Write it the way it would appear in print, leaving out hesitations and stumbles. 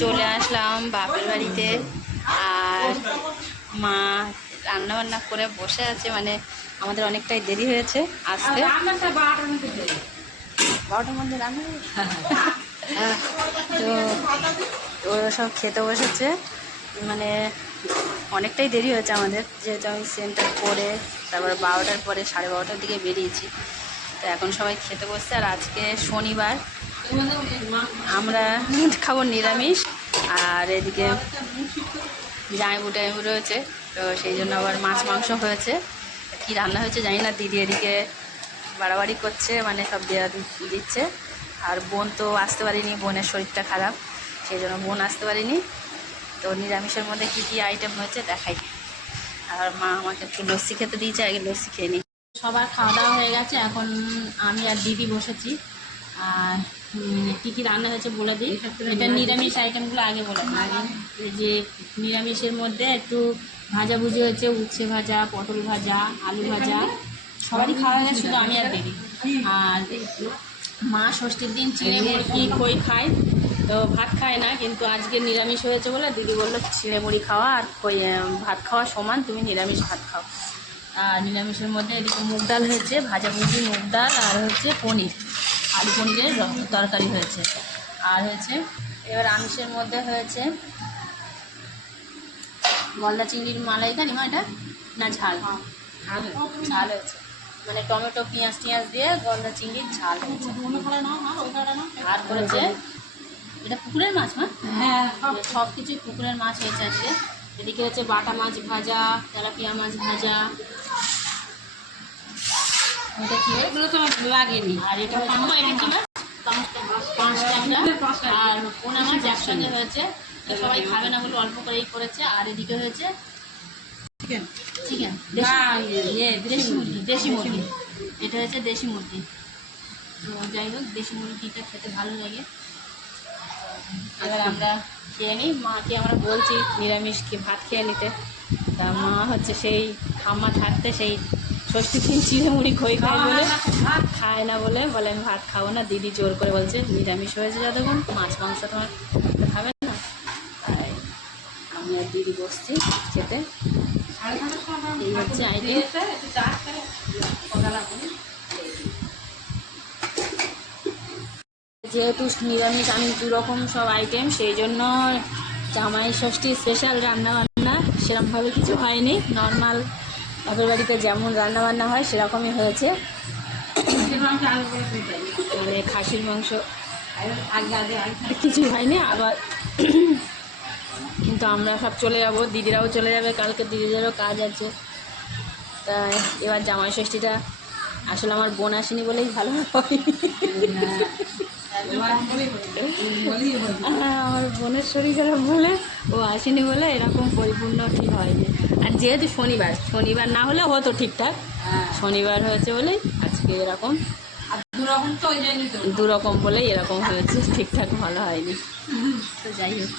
চলে আসলাম বাপের বাড়িতে, আর মা রান্না বান্না করে বসে আছে। মানে আমাদের অনেকটাই দেরি হয়েছে আসতে। 12টার মধ্যে রান্না তো ওরা সব খেতে বসেছে। মানে অনেকটাই দেরি হয়েছে আমাদের, যেহেতু আমি সেন্টার করে তারপর 12টার পরে 12:30টার দিকে বেরিয়েছি। তো এখন সবাই খেতে বসছে। আর আজকে শনিবার, আমরা খাবো নিরামিষ। আর এদিকে জামাইবু টাইবু রয়েছে, তো সেই জন্য আবার মাছ মাংস হয়েছে। কি রান্না হয়েছে জানি না। দিদি এদিকে বাড়াবাড়ি করছে, মানে সব দেওয়া দিচ্ছে। আর বোন তো আসতে পারিনি, বোনের শরীরটা খারাপ, সেই জন্য বোন আসতে পারিনি। তো নিরামিষের মধ্যে কী কী আইটেম হয়েছে দেখাই। আর মা আমাকে একটু লস্যি খেতে দিয়েছে, আগে লস্যি খেয়ে নিই। সবার খাওয়া দাওয়া হয়ে গেছে, এখন আমি আর দিদি বসেছি। আর কী কী রান্না হয়েছে বলে দিই। এটা নিরামিষ আইটেমগুলো আগে বলে দিই। এই যে নিরামিষের মধ্যে একটু ভাজাভুজি হয়েছে, উচ্ছে ভাজা, পটল ভাজা, আলু ভাজা। সবারই খাওয়া হয়ে গেছে, শুধু আমি আর দিদি। আর মা ষষ্ঠীর দিন চিড়ে মুড়কি খই খায়, তো ভাত খায় না, কিন্তু আজকে নিরামিষ হয়েছে বলে দিদি বললো চিড়ে মুড়ি খাওয়া আর খই ভাত খাওয়া সমান, তুমি নিরামিষ ভাত খাও। আর নিরামিষের মধ্যে এদিকে মুগ ডাল হয়েছে, ভাজাভুজি মুগ ডাল, আর হচ্ছে পনির, আলু পনিরের তরকারি হয়েছে। আর হয়েছে এবার আমিষের মধ্যে হয়েছে গলদা চিংড়ির মালাইকারি, এটা না ঝাল, ঝাল হয়েছে, মানে টমেটো পেঁয়াজ টিয়াজ দিয়ে গলদা চিংড়ির ঝাল হয়েছে। আর করেছে এটা পুকুরের মাছ, হ্যাঁ সব কিছুই পুকুরের মাছ হয়েছে আজকে। এদিকে হচ্ছে বাটা মাছ ভাজা, তেলাপিয়া মাছ ভাজা। এটা কি এগুলো তো লাগেনি। আর এটা হচ্ছে পাঁচটা, আর পোনা মাছ একসঙ্গে হয়েছে। সবাই খাবে না বলে অল্প করেই করেছে। আর এদিকে হয়েছে চিকেন, দেশি মুরগি। এটা হচ্ছে দেশি মুরগি। তো যাই হোক, দেশি মুরগিটা খেতে ভালো লাগে। এবার আমরা খেয়ে নিই। মাকে আমরা বলছি নিরামিষ ভাত খেয়ে নিতে, তা মা হচ্ছে সেই ঠাম্মা থাকতে সেই ষষ্ঠী দিন চিড়ে মুড়ি খই খায় বলে খায় না, বলে আমি ভাত খাবো না। দিদি জোর করে বলছে নিরামিষ হয়েছে যতক্ষণ, মাছ মাংস তোমার খাবে না। তাই আমি আর দিদি বসছি খেতে। এই হচ্ছে আইটেম। যেহেতু নিরামিষ আমি দুরকম সব আইটেম, সেই জন্য জামাই ষষ্ঠী স্পেশাল রান্নাবান্না সেরকমভাবে কিছু হয়নি। নর্মাল বাপের বাড়িতে যেমন রান্নাবান্না হয় সেরকমই হয়েছে। মানে খাসির মাংস কিছু হয়নি। আবার কিন্তু আমরা সব চলে যাব, দিদিরাও চলে যাবে, কালকে দিদিদেরও কাজ আছে। তাই এবার জামাই ষষ্ঠীটা আসলে আমার বোন আসেনি বলেই ভালো হয়। আমার বোনের শরীর খারাপ বলে ও আসেনি বলে এরকম পরিপূর্ণ ঠিক হয়নি। আর যেহেতু শনিবার না হলে হতো ঠিকঠাক, শনিবার হয়েছে বলেই আজকে এরকম, দুরকম বলেই এরকম হয়েছে, ঠিকঠাক ভালো হয়নি। তো যাই হোক।